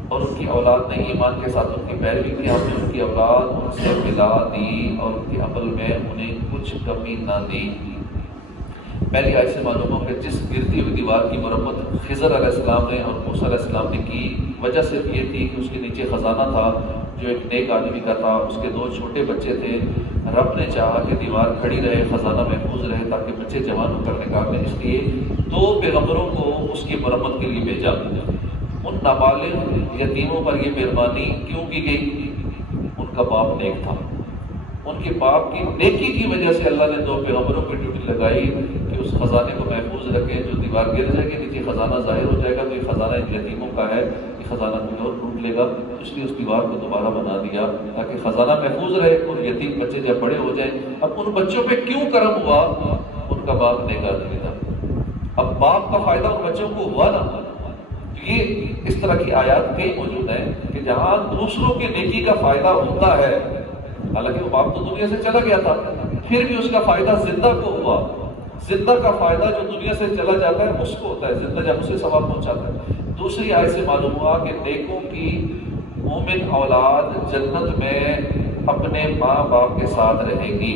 اور ان کی اولاد نے ایمان کے ساتھ ان کی پیروی کی، ہم نے ان کی اولاد ان سے ملا دی اور ان کے عمل میں انہیں کچھ کمی نہ دی۔ پہلی آیت سے معلوم ہو کہ جس گرتی ہوئی دیوار کی مرمت خضر علیہ السلام نے اور موسیٰ علیہ السلام نے کی، وجہ صرف یہ تھی کہ اس کے نیچے خزانہ تھا جو ایک نیک آدمی کا تھا، اس کے 2 چھوٹے بچے تھے، رب نے چاہا کہ دیوار کھڑی رہے، خزانہ محفوظ رہے تاکہ بچے جوان ہو کر نکال لیں، اس لیے 2 پیغمبروں کو اس کی مرمت کے لیے بھیجا۔ ان نابالغ یتیموں پر یہ مہربانی کیوں کی گئی؟ ان کا باپ نیک تھا، ان کے باپ کی نیکی کی وجہ سے اللہ نے 2 پیغمبروں کی ڈیوٹی لگائی کہ اس خزانے کو محفوظ رکھیں، جو دیوار گر جائے گی نیچے خزانہ ظاہر ہو جائے گا تو یہ خزانہ یتیموں کا ہے، یہ خزانہ کوئی اور لوٹ لے گا، اس لیے اس دیوار کو دوبارہ بنا دیا تاکہ خزانہ محفوظ رہے اور یتیم بچے جب بڑے ہو جائیں۔ اب ان بچوں پہ کیوں کرم ہوا؟ ان کا باپ نیک آدمی تھا، اب باپ کا فائدہ ان بچوں کو ہوا نا، یہ اس طرح کی آیات کئی موجود ہیں کہ جہاں دوسروں کی نیکی کا فائدہ ہوتا ہے، حالانکہ وہ باپ تو دنیا سے چلا گیا تھا، پھر بھی اس کا فائدہ زندہ کو ہوا۔ زندہ کا فائدہ جو دنیا سے چلا جاتا ہے اس کو ہوتا ہے، زندہ جب اسے ثواب پہنچاتا ہے۔ دوسری آیت سے معلوم ہوا کہ نیکوں کی مومن اولاد جنت میں اپنے ماں باپ کے ساتھ رہے گی،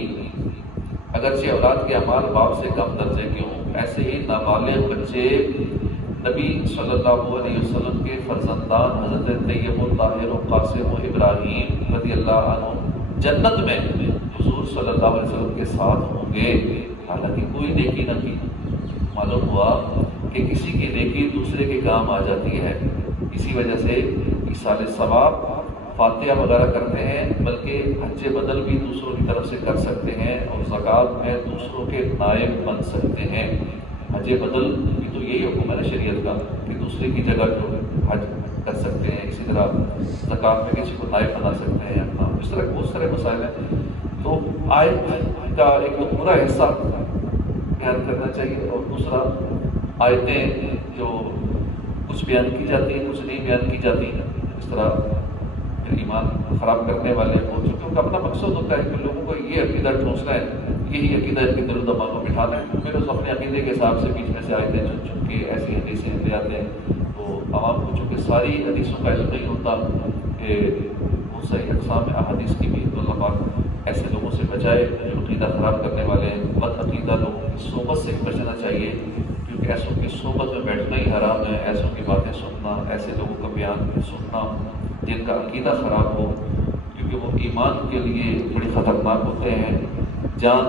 اگرچہ اولاد کے اعمال باپ سے کم درجے کے ہوں۔ ایسے ہی نابالغ بچے نبی صلی اللہ علیہ وسلم کے فرزندان حضرت طیب الطاہر و قاسم و ابراہیم رضی اللہ عنہ جنت میں حضور صلی اللہ علیہ وسلم کے ساتھ ہوں گے، حالانکہ کوئی نیکی نہ کی۔ معلوم ہوا کہ کسی کی نیکی دوسرے کے کام آ جاتی ہے، اسی وجہ سے ایصال ثواب فاتحہ وغیرہ کرتے ہیں، بلکہ حج بدل بھی دوسروں کی طرف سے کر سکتے ہیں، اور زکوٰۃ میں دوسروں کے نائب بن سکتے ہیں۔ حج بدل بھی تو یہی حکم ہے نا شریعت کا کہ دوسرے کی جگہ جو حج کر سکتے ہیں، اسی طرح زکوٰۃ میں کسی کو نائب بنا سکتے ہیں، اس طرح بہت سارے مسائل ہیں۔ تو آیت کا ایک تو پورا حصہ بیان کرنا چاہیے، اور دوسرا آیتیں جو کچھ بیان کی جاتی ہیں کچھ نہیں بیان کی جاتی ہیں، اس طرح ایمان خراب کرنے والے کو، چونکہ ان کا اپنا مقصد ہوتا ہے کہ لوگوں کو یہ عقیدہ ٹھونسنا ہے، یہی عقیدہ ان کے دل و دماغ میں بٹھانا ہے، پھر اس اپنے عقیدے کے حساب سے بیچ میں سے آیتیں چن چن کے ایسی حدیثیں لے آتے ہیں۔ تو عوام کو چونکہ ساری حدیثوں کا علم نہیں ہوتا کہ بہت ساری اقسام احادیث کی بھی، تو اللہ پاک ایسے لوگوں سے بچائے جو عقیدہ خراب کرنے والے ہیں۔ بد عقیدہ لوگوں کی صحبت سے بچنا چاہیے، کیونکہ ایسوں کی صحبت میں بیٹھنا ہی حرام ہے، ایسوں کی باتیں سننا، ایسے لوگوں کا بیان سننا جن کا عقیدہ خراب ہو، کیونکہ وہ ایمان کے لیے بڑی خطرناک ہوتے ہیں۔ جان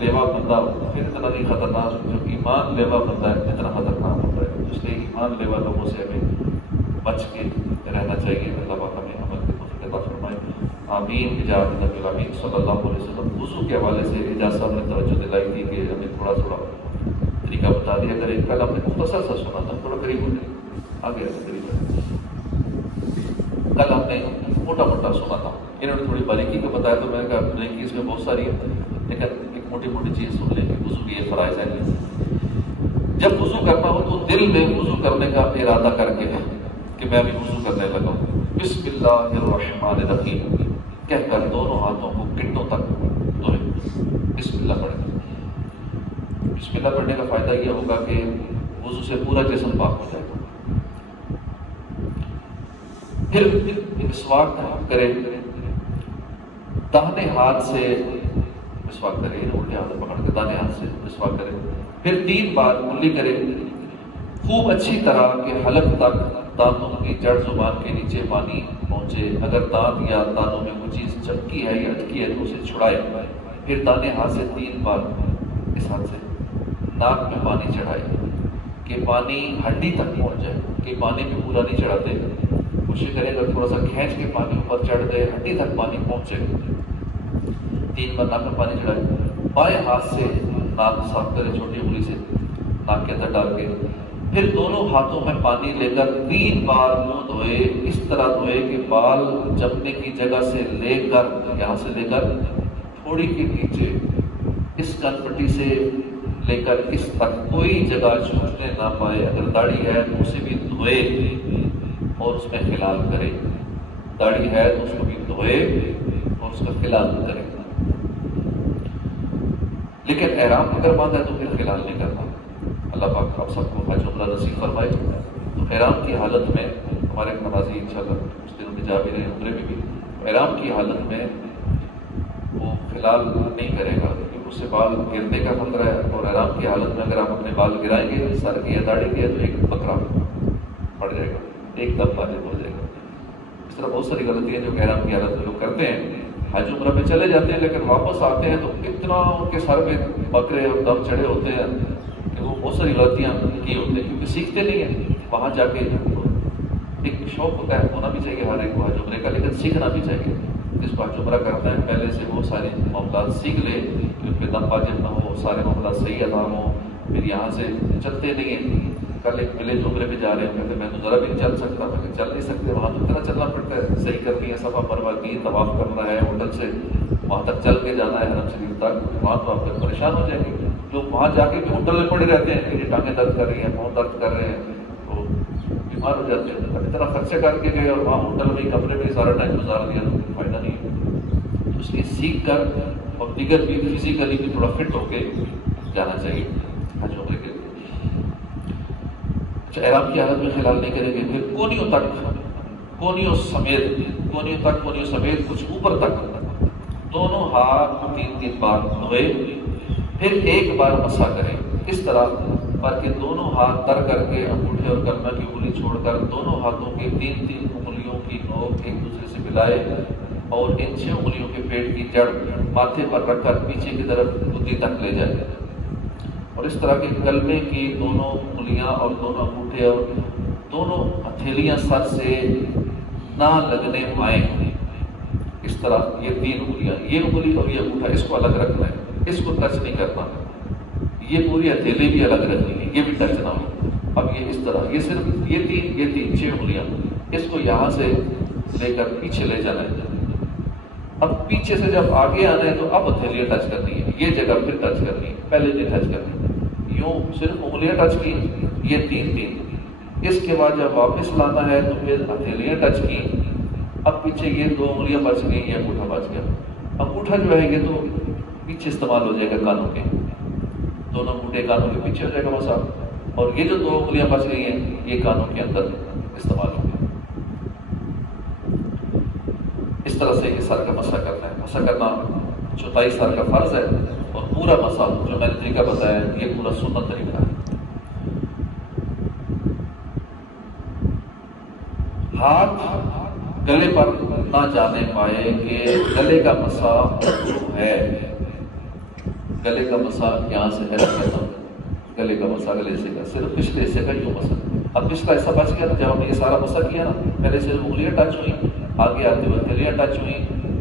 لیوا بندہ پھر اتنا نہیں خطرناک جو ایمان لیوا بندہ ہے اتنا خطرناک ہوتا ہے، اس لیے ایمان لیوا لوگوں سے ہمیں بچ کے رہنا چاہیے۔ اللہ پاک ہمیں عمل کی توفیق عطا فرمائے، آمین۔ اجازت نبی الامین صلی اللہ علیہ وسلم وضو کے حوالے سے اجازت صاحب نے توجہ دلائی تھی کہ ہمیں تھوڑا طریقہ بتا دیا کرے۔ کل ہم نے مختصر سا سنا تھا، تھوڑا قریب ہو جائے آگے قریب ہے۔ کل ہم نے موٹا موٹا سنا تھا، انہوں نے تھوڑی باریکی کو بتایا، تو میں نے کہا باریکی اس میں بہت ساری ہے، لیکن ایک موٹی موٹی چیز سن لیں کہ وضو کے یہ فرائض ہیں۔ جب وضو کرنا ہو تو دل میں وضو کرنے کا ارادہ کر کے کہ میں ابھی وضو کرنے لگا ہوں، بسم اللہ الرحمن الرحیم کہہ کر دونوں ہاتھوں کو گھٹنوں تک دھوئیں، بسم اللہ پڑھیں۔ بسم اللہ پڑھنے کا فائدہ یہ ہوگا کہ وضو سے پورا جسم پاک ہو جائے گا۔ پھر مسواک کریں، داہنے ہاتھ سے مسواک کریں، الٹے ہاتھ پکڑ کے داہنے ہاتھ سے مسواک کریں، پھر 3 بار کلی کریں خوب اچھی طرح کہ حلق تک دانتوں کی جڑ زبان کے نیچے پانی پہنچے۔ اگر دانت یا دانتوں میں کوئی چیز چپکی ہے یا اٹکی ہے تو اسے چھڑائے، پھر داہنے ہاتھ سے 3 بار اس ہاتھ سے ناک میں پانی چڑھائے کہ پانی ہڈی تک پہنچ جائے، کہ پانی میں پورا نہیں چڑھاتے، کوشش کریں اگر تھوڑا سا کھینچ کے پانی اوپر چڑھ دے، ہڈی تک پانی پہنچے۔ 3 بار ناک میں پانی چڑھائے، بائیں ہاتھ سے ناک صاف کرے چھوٹی انگلی سے ناک کے اندر ڈال کے، پھر دونوں ہاتھوں میں پانی لے کر 3 بار منہ دھوئے، اس طرح دھوئے کہ بال جمنے کی جگہ سے لے کر یہاں سے لے کر تھوڑی کے نیچے اس کن پٹی سے لے کر اس تک کوئی جگہ چھوٹنے نہ پائے۔ اگر داڑھی ہے تو اسے بھی دھوئے اور اس میں خلال کرے، داڑھی ہے تو اس کو بھی دھوئے اور اس کا خلال کرے، لیکن احرام اگر باندھا ہے تو پھر خلال نہیں کرنا۔ اللہ پاک آپ سب کو حج عمرہ نصیب فرمائے۔ تو احرام کی حالت میں ہمارے نمازی انشاءاللہ اس دنوں میں جا بھی رہے ہیں، عمرے میں بھی، احرام کی حالت میں وہ خلال نہیں کرے گا کیونکہ اس سے بال گرنے کا خطرہ ہے، اور احرام کی حالت میں اگر آپ اپنے بال گرائیں گے، سر کی یا داڑھی کی ہے تو ایک بکرا پڑ جائے گا، ایک دم واجب ہو جائے گا۔ اس طرح بہت ساری غلطیاں جو احرام کی حالت میں لوگ کرتے ہیں، حج عمرہ میں چلے جاتے ہیں لیکن واپس آتے ہیں تو اتنا ان کے سر میں بکرے اور دم چڑھے ہوتے ہیں کہ وہ بہت ساری غلطیاں کی ہوتی ہیں، کیونکہ سیکھتے نہیں ہیں۔ وہاں جا کے ایک شوق ہوتا ہے، ہونا بھی چاہیے ہر ایک کو حج عمرے کا، لیکن سیکھنا بھی چاہیے۔ جس کو حج عمرہ کرتا ہے پہلے سے وہ سارے معاملات سیکھ لے کہ ان پہ دم واجب نہ ہو، سارے معاملات صحیح ادا ہوں، پھر یہاں سے چلتے نہیں ہیں۔ کل ایک ولیج عمرے میں جا رہے ہیں، کہتے میں تو ذرا بھی نہیں چل سکتا، میں چل نہیں سکتے، وہاں تو اتنا چلنا پڑتا ہے، صحیح کرنی ہے، صفا مروا کی طواف کرنا ہے، ہوٹل سے وہاں تک چل کے جانا ہے حرم شریف تک، وہاں تو آپ لوگ پریشان ہو جائیں گے۔ لوگ وہاں جا کے بھی ہوٹل میں پڑے رہتے ہیں، میری ٹانگیں درد کر رہی ہیں، پاؤں درد کر رہے ہیں، تو بیمار ہو جاتے ہیں. اب اتنا خرچے کر کے گئے اور وہاں ہوٹل میں کمرے میں سارا ٹائم گزار دیا تو فائدہ نہیں ہے. اس لیے سیکھ کر اور دیگر بھی فزیکلی بھی تھوڑا فٹ ہو کے جانا چاہیے حج عمرے کے لیے. اچھا احرام کی حالت میں خلال نہیں کریں گے. پھر کونیوں سمیت کچھ اوپر تک دونوں ہاتھ 3 بار دھوئے، پھر ایک بار مسح کریں. اس طرح پر کہ دونوں ہاتھ تر کر کے انگوٹھے اور کلمہ کی انگلی چھوڑ کر دونوں ہاتھوں کے 3 انگلیوں کی نوک ایک دوسرے سے ملائے اور ان 6 انگلیوں کے پیٹ کی جڑ ماتھے پر رکھ کر پیچھے کی طرف گدی تک لے جائے. اور اس طرح کے کلمے کی دونوں انگلیاں اور دونوں انگوٹھے اور دونوں ہتھیلیاں سر سے نہ لگنے پائیں. اس طرح یہ 3 انگلیاں، یہ انگلی اور یہ انگوٹھا اس کو الگ رکھنا ہے، اس کو ٹچ نہیں کرنا. یہ پوری ہتھیلی بھی الگ رکھنی ہے، یہ بھی ٹچ نہ ہو. اب یہ اس طرح یہ صرف یہ 3 6 انگلیاں اس کو یہاں سے لے کر پیچھے لے جانا ہے. اب پیچھے سے جب آگے آنا ہے تو اب ہتھیلیاں ٹچ کرنی ہے، یہ جگہ پھر ٹچ کرنی ہے، پہلے نہیں ٹچ کرنی. یوں صرف انگلیاں ٹچ کی، یہ 3. اس کے بعد جب واپس لانا ہے تو پھر ہتھیلیاں ٹچ کی. اب پیچھے یہ 2 انگلیاں بچ گئی، یہ انگوٹھا بچ گیا. انگوٹھا جو ہے یہ تو پیچھے استعمال ہو جائے گا کانوں کے، دونوں انگوٹھے کانوں کے پیچھے ہو جائے گا مسا. اور یہ جو 2 انگلیاں بچ گئی ہیں یہ کانوں کے اندر استعمال ہو گیا. اس طرح سے یہ سر کا مسح کرنا ہے. مسح کرنا چوتھائی سر کا فرض ہے اور پورا مسح جو میں نے طریقہ بتایا یہ پورا سنت طریقہ ہے. ہاتھ گلے پر نہ جانے پائے کہ گلے کا مسح جو ہے، گلے کا مسح یہاں سے ہے، گلے کا مسح گلے سے کا صرف پچھلے حصے کا یوں مسح. اب پچھلا حصہ بچ گیا نا، جب ہم نے یہ سارا مسح کیا نا، پہلے صرف انگلیاں ٹچ ہوئی، آگے آتے ہوئے ہتھیلیاں ٹچ ہوئی،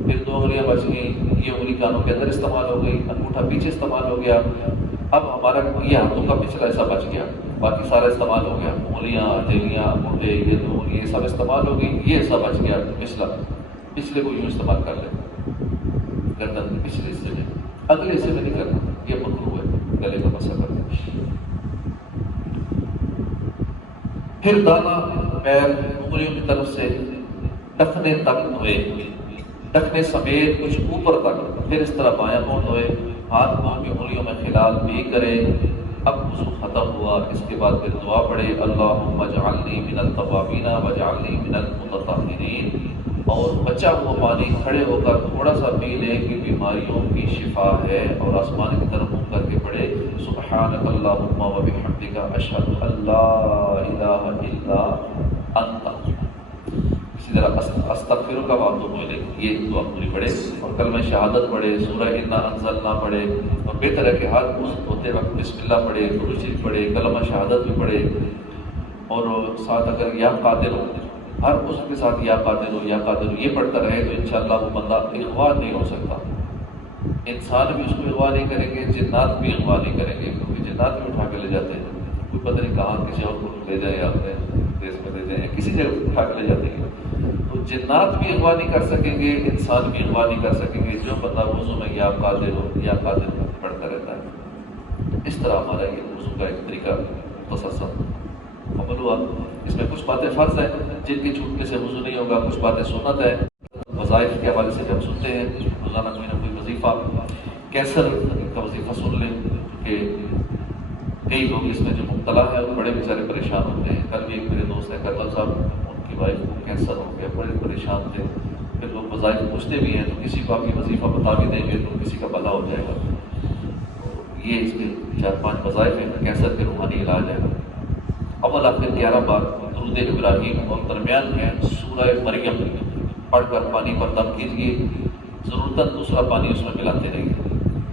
پھر 2 انگلیاں بچ گئیں، یہ انگلی کانوں کے اندر استعمال ہو گئی، انگوٹھا پیچھے استعمال ہو گیا. اب ہمارا یہ ہاتھوں کا پچھلا حصہ بچ گیا، باقی سارا استعمال ہو گیا. انگلیاں، ہتھیلیاں، انگوٹھے، یہ 2 یہ سب استعمال ہو گئی. یہ حصہ بچ گیا پچھلے کو یوں استعمال کر لیں، گردن کے پچھلے حصے میں، اگلے حصے میں نہیں کرنا. یہ مکروہ ہے گلے کا مسح کرنا. پھر دانا پیر انگلیوں کی طرف سے ٹخنے تک دھوئے، ٹخنے سمیت کچھ اوپر تک. پھر اس طرح بایاں پاؤں دھوئے، ہاتھ پاؤں کی انگلیوں میں خلال بھی کرے. اب وضو ختم ہوا، اس کے بعد پھر دعا پڑھے، اللہم اجعلنی من التوابین واجعلنی من المتطہرین. اور بچا ہوا پانی کھڑے ہو کر تھوڑا سا پی لے کہ بیماریوں کی شفا ہے. اور آسمان کی طرف منہ کر کے پڑھے، سبحانک اللہم وبحمدک اشہد ان لا الہ الا انت. اسی طرح استغفرک واتوب الیک، یہ دعا پوری پڑھے. اور کلمہ شہادت پڑھے، سورہ انا انزلنا پڑھے. اور بہتر ہے کہ ہاتھ دھوتے وقت بسم اللہ پڑھے، درود شریف پڑھے، کلمہ شہادت بھی پڑھے. اور ساتھ اگر یا قادر ہو، ہر اس کے ساتھ یا قادر ہو یا قادر ہو یہ پڑھتا رہے تو انشاءاللہ وہ بندہ اغوا نہیں ہو سکتا. انسان بھی اس کو اغوا نہیں کریں گے، جنات بھی اغوا نہیں کریں گے، کیونکہ جنات بھی اٹھا کے لے جاتے ہیں. کوئی پتہ نہیں کہاں کسی اور کو لے جائیں یا اپنے دیش میں لے جائیں، کسی جگہ اٹھا کے لے جاتے ہیں. تو جنات بھی اغوا نہیں کر سکیں گے، انسان بھی اغوا نہیں کر سکیں گے جو بندہ وضو میں یا قادر ہو یا قادر ہو پڑھتا رہتا ہے. اس طرح ہمارا یہ وضو کا ایک طریقہ مختصر عمل ہوا. اس میں کچھ باتیں فرض ہیں جن کے چھوٹنے سے وضو نہیں ہوگا، کچھ باتیں سنت ہے. وظائف کے حوالے سے جب سنتے ہیں روزانہ کوئی نہ کوئی وظیفہ، کینسر کا وظیفہ سن لیں کیونکہ کئی لوگ اس میں جو مبتلا ہیں اور بڑے بیچارے پریشان ہوتے ہیں. کل بھی ایک میرے دوست ہیں کرنل صاحب، ان کی وائف کو کینسر ہو گیا، بڑے پریشان تھے. پھر لوگ وظائف پوچھتے بھی ہیں تو کسی کو آپ کی وظیفہ بتا بھی دیں گے تو کسی کا بھلا ہو جائے گا. یہ اس کے 4-5 وظائف ہیں. کینسر کے روحانی علاج ہے. اول آپ نے 11 بار درود ابراہیم اور درمیان میں سورہ مریم پڑھ کر پانی پر دم کیجیے. ضرورتاً دوسرا پانی اس میں ملاتے رہیے.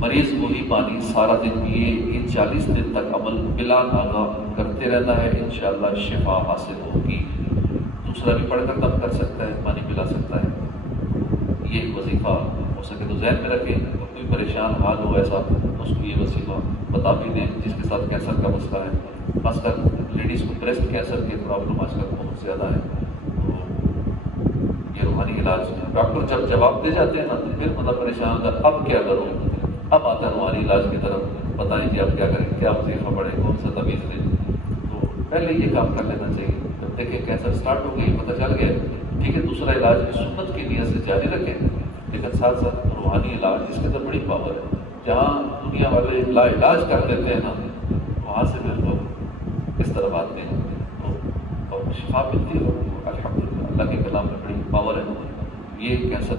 مریض وہی پانی سارا دن پیے. ان 40 دن تک عمل بلا ناغہ کرتے رہنا ہے، انشاءاللہ شفا حاصل ہوگی. دوسرا بھی پڑھ کر دم کر سکتا ہے، پانی پلا سکتا ہے. یہ ایک وظیفہ ہو سکے تو ذہن میں رکھیں. کوئی پریشان حال ہو ایسا اس کو یہ وظیفہ بتا بھی دیں جس کے ساتھ کینسر کا مسئلہ ہے. خاص کر لیڈیز کو بریسٹ کینسر کی پرابلم آج کل بہت زیادہ ہے. تو یہ روحانی علاج ہے. ڈاکٹر جب جواب دے جاتے ہیں نا تو پھر مطلب پریشان ہوتا ہے اب کیا کروں. اب آتا ہے روحانی علاج کی طرف، بتائیں کہ اب کیا کریں، کیا وظیفہ پڑھیں، کون سا تعویذ لیں. تو پہلے یہ کام کر لینا چاہیے. جب دیکھیں کینسر اسٹارٹ ہو گئی، پتہ چل گیا، ٹھیک ہے دوسرا علاج بھی سنت کی نیت سے جاری رکھیں، لیکن ساتھ ساتھ روحانی علاج اس کے اندر بڑی پاور ہے. جہاں دنیا والے علاج کر لیتے ہیں نا، وہاں سے پھر لوگ اس طرح آتے ہیں تو اور شفا ملتی ہے. الحمدللہ اللہ کے کلام میں بڑی پاور ہے. یہ کینسر